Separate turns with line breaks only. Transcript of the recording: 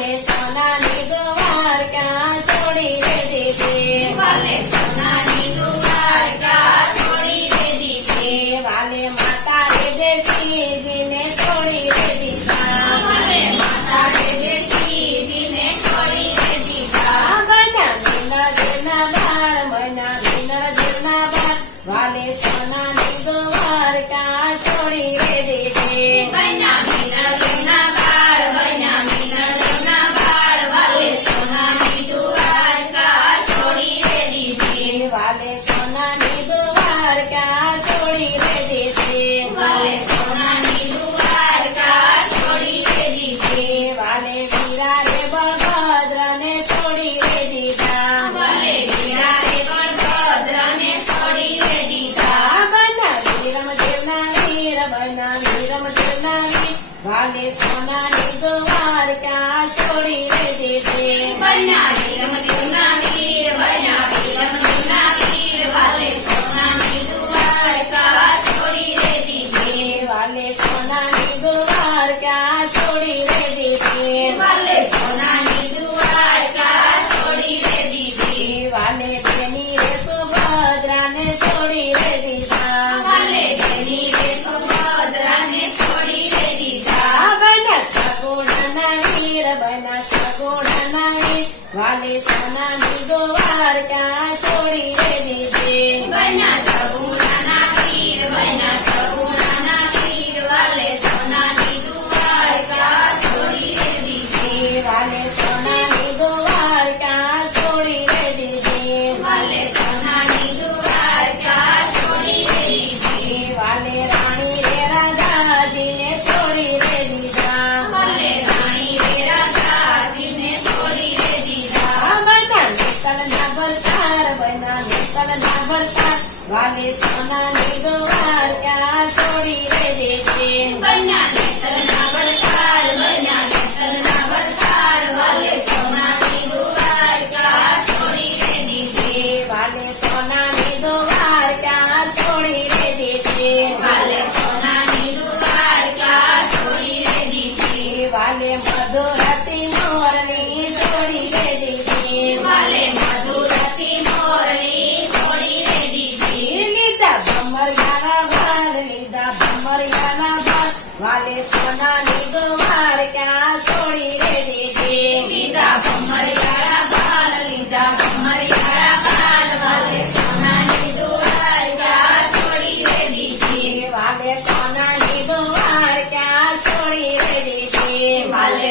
ભલે સોનાની
ગવાર ક્યાં છોડી રે દીધે
ભલે સોનાની
ગવાર ક્યાં માતા રે
সোনার দোয়ার কাজ করিয়া સાંભળતા
વાલે
સોના ની ગવાર ક્યાં છોડી
દે છે. વાલે સોનાની
ગોવાર ક્યાં છોડી રે દીધી લીધા
ભમરિયારા બાલ, લીધા ભમરિયારા બાલ. વાલે સોનાની
ગોવાર ક્યાં છોડી રે દીધી
વાલે સોનાની
ગોવાર ક્યાં છોડી રે દીધી
વાલે